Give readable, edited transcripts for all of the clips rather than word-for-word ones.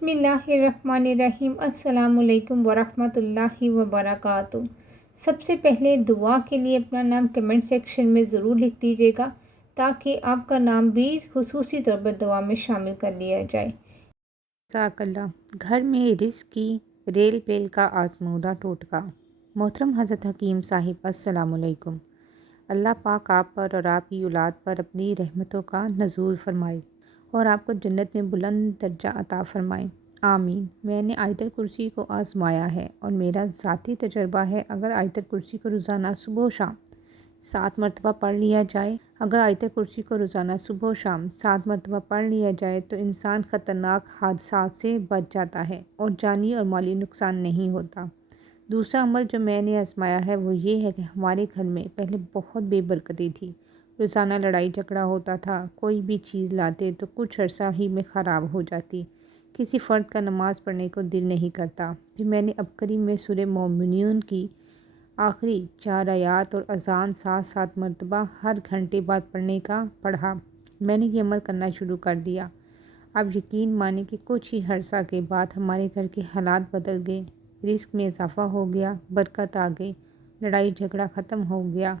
बिस्मिल्लाहिर्रहमानिर्रहीम। अस्सलामुअलैकुम वरहमतुल्लाहि वबरकातुहू। सबसे पहले दुआ के लिए अपना नाम कमेंट सेक्शन में ज़रूर लिख दीजिएगा ताकि आपका नाम भी खुसूसी तौर पर दुआ में शामिल कर लिया जाए। जाकल्ला। घर में रिस्क की रेल पेल का आजमूदा टोटका। मोहतरम हज़रत हकीम साहिब, अस्सलामुअलैकुम। अल्लाह पाक आप पर और आपकी औलाद पर अपनी रहमतों का नज़ूल फरमाए और आपको जन्नत में बुलंद दर्जा अता फरमाए, आमीन। मैंने आयतल कुर्सी को आज़माया है और मेरा ज़ाती तजर्बा है, अगर आयतल कुर्सी को रोज़ाना सुबह शाम 7 मरतबा पढ़ लिया जाए पढ़ लिया जाए तो इंसान ख़तरनाक हादसात से बच जाता है और जानी और माली नुकसान नहीं होता। दूसरा अमल जो मैंने आजमाया है वो ये है कि हमारे घर में पहले बहुत बेबरकती थी। रोज़ाना लड़ाई झगड़ा होता था, कोई भी चीज़ लाते तो कुछ अरसा ही में ख़राब हो जाती, किसी फ़र्द का नमाज़ पढ़ने को दिल नहीं करता। फिर मैंने अब करीब में सूरह मोमिनून की आखिरी 4 आयात और अज़ान 7-7 मरतबा हर घंटे बाद पढ़ा। मैंने ये अमल करना शुरू कर दिया। अब यकीन माने कि कुछ ही अरसा के बाद हमारे घर के हालात बदल गए, रिस्क में इजाफ़ा हो गया, बरकत आ गई, लड़ाई झगड़ा ख़त्म हो गया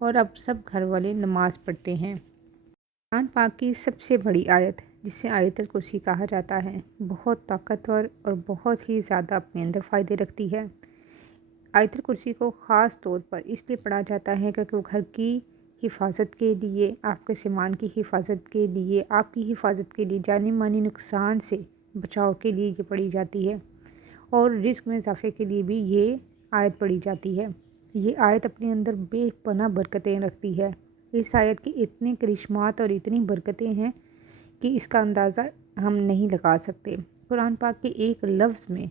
और अब सब घर वाले नमाज़ पढ़ते हैं। कुरान पाक की सबसे बड़ी आयत, जिसे आयतल कुर्सी कहा जाता है, बहुत ताकतवर और बहुत ही ज़्यादा अपने अंदर फ़ायदे रखती है। आयतल कुर्सी को ख़ास तौर पर इसलिए पढ़ा जाता है क्योंकि वो घर की हिफाजत के लिए, आपके सामान की हिफाजत के लिए, आपकी हिफाजत के लिए, जानी मानी नुकसान से बचाव के लिए ये पढ़ी जाती है और रिस्क में इजाफे के लिए भी ये आयत पढ़ी जाती है। ये आयत अपने अंदर बेपनाह बरकतें रखती है। इस आयत की इतने करिश्मात और इतनी बरकतें हैं कि इसका अंदाज़ा हम नहीं लगा सकते। कुरान पाक के एक लफ्ज़ में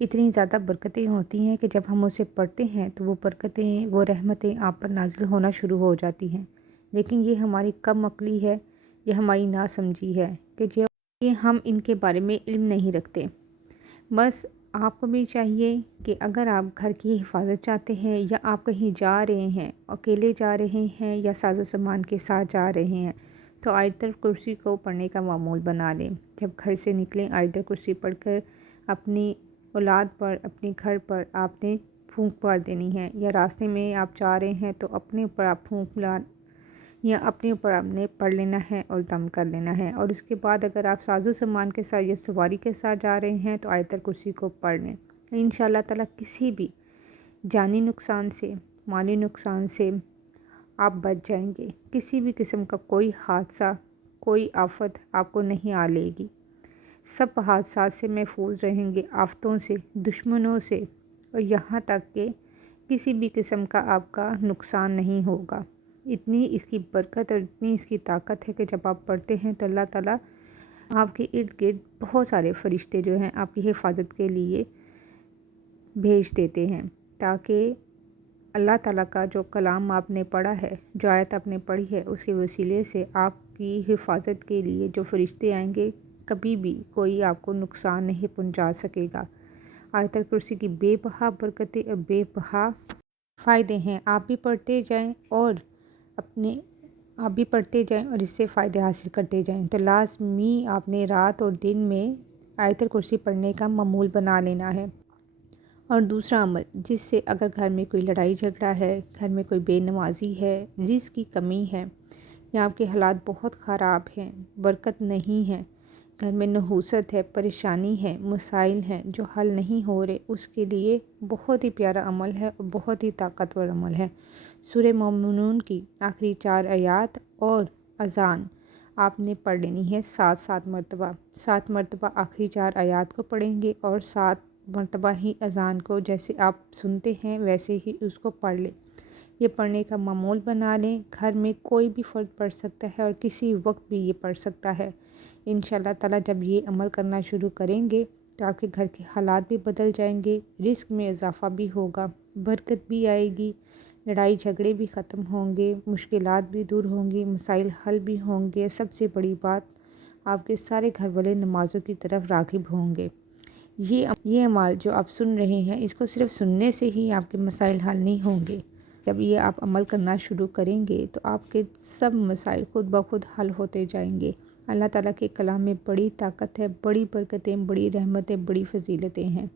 इतनी ज़्यादा बरकतें होती हैं कि जब हम उसे पढ़ते हैं तो वो बरकतें, वो रहमतें आप पर नाज़िल होना शुरू हो जाती हैं। लेकिन ये हमारी कम अक्ली है, ये हमारी नासमझी है कि जो ये हम इनके बारे में इल्म नहीं रखते। बस आपको भी चाहिए कि अगर आप घर की हिफाजत चाहते हैं या आप कहीं जा रहे हैं, अकेले जा रहे हैं या साजो सामान के साथ जा रहे हैं, तो आयतल कुर्सी को पढ़ने का मामूल बना लें। जब घर से निकलें, आयतल कुर्सी पढ़कर अपनी औलाद पर, अपने घर पर आपने फूंक मार देनी है, या रास्ते में आप जा रहे हैं तो अपने ऊपर आप फूंक ला या अपने ऊपर आपने पढ़ लेना है और दम कर लेना है। और उसके बाद अगर आप साजो सामान के साथ या सवारी के साथ जा रहे हैं तो आयतल कुर्सी को पढ़ लें। इंशाअल्लाह ताला किसी भी जानी नुकसान से, माली नुकसान से आप बच जाएंगे। किसी भी किस्म का कोई हादसा, कोई आफत आपको नहीं आ लेगी। सब हादसात से महफूज रहेंगे, आफतों से, दुश्मनों से, और यहाँ तक कि किसी भी किस्म का आपका नुकसान नहीं होगा। इतनी इसकी बरकत और इतनी इसकी ताकत है कि जब आप पढ़ते हैं तो अल्लाह ताला आपके इर्द गिर्द बहुत सारे फरिश्ते जो हैं आपकी हिफाजत के लिए भेज देते हैं, ताकि अल्लाह ताला का जो कलाम आपने पढ़ा है, जो आयत आपने पढ़ी है, उसके वसीले से आपकी हिफाजत के लिए जो फरिश्ते आएंगे, कभी भी कोई आपको नुकसान नहीं पहुंचा सकेगा। आयतल कुर्सी की बेबहा बरकतें और बेबहा फ़ायदे हैं। आप भी पढ़ते जाएं और इससे फ़ायदे हासिल करते जाएं। तो लाज़मी आपने रात और दिन में आयतल कुर्सी पढ़ने का मामूल बना लेना है। और दूसरा अमल, जिससे अगर घर में कोई लड़ाई झगड़ा है, घर में कोई बेनमाजी है, रिज़्क़ की कमी है या आपके हालात बहुत ख़राब हैं, बरकत नहीं है, घर में नहूसत है, परेशानी है, मसाइल हैं जो हल नहीं हो रहे, उसके लिए बहुत ही प्यारा अमल है और बहुत ही ताकतवर अमल है। सूरह मोमिनून की आखिरी 4 आयात और अज़ान आपने पढ़ लेनी है 7-7 मरतबा। 7 मरतबा आखिरी 4 आयात को पढ़ेंगे और 7 मरतबा ही अज़ान को, जैसे आप सुनते हैं वैसे ही उसको पढ़ लें। ये पढ़ने का मामूल बना लें। घर में कोई भी फ़र्द पढ़ सकता है और किसी वक्त भी ये पढ़ सकता है। इंशाअल्लाह ताला जब ये अमल करना शुरू करेंगे तो आपके घर के हालात भी बदल जाएंगे, रिस्क में इजाफ़ा भी होगा, बरकत भी आएगी, लड़ाई झगड़े भी ख़त्म होंगे, मुश्किलात भी दूर होंगी, मसाइल हल भी होंगे। सबसे बड़ी बात, आपके सारे घर वाले नमाज़ों की तरफ राग़िब होंगे। ये अमाल जो आप सुन रहे हैं, इसको सिर्फ सुनने से ही आपके मसाइल हल नहीं होंगे। जब ये आप अमल करना शुरू करेंगे तो आपके सब मसाइल खुद ब खुद हल होते जाएंगे। اللہ تعالیٰ کے کلام میں بڑی طاقت ہے، بڑی برکتیں، بڑی رحمتیں، بڑی فضیلتیں ہیں۔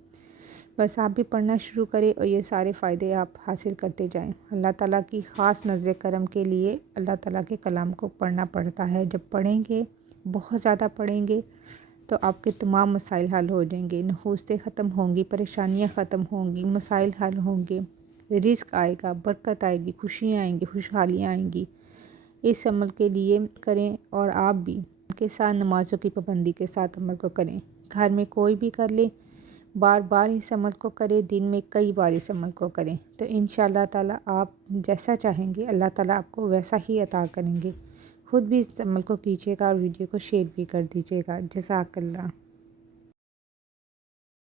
بس آپ بھی پڑھنا شروع کریں اور یہ سارے فائدے آپ حاصل کرتے جائیں۔ اللہ تعالیٰ کی خاص نظر کرم کے لیے اللہ تعالیٰ کے کلام کو پڑھنا پڑتا ہے۔ جب پڑھیں گے، بہت زیادہ پڑھیں گے، تو آپ کے تمام مسائل حل ہو جائیں گے، نحوستیں ختم ہوں گی، پریشانیاں ختم ہوں گی، مسائل حل ہوں گے، رزق آئے گا، برکت آئے گی، خوشیاں آئیں گی، خوشحالیاں آئیں گی۔ اس عمل کے لیے کریں اور آپ بھی کے ساتھ نمازوں کی پابندی کے ساتھ عمل کو کریں۔ گھر میں کوئی بھی کر لے، بار بار اس عمل کو کرے، دن میں کئی بار اس عمل کو کریں، تو انشاءاللہ تعالیٰ آپ جیسا چاہیں گے اللہ تعالیٰ آپ کو ویسا ہی عطا کریں گے۔ خود بھی اس عمل کو کیجیے گا اور ویڈیو کو شیئر بھی کر دیجیے گا۔ جزاک اللہ۔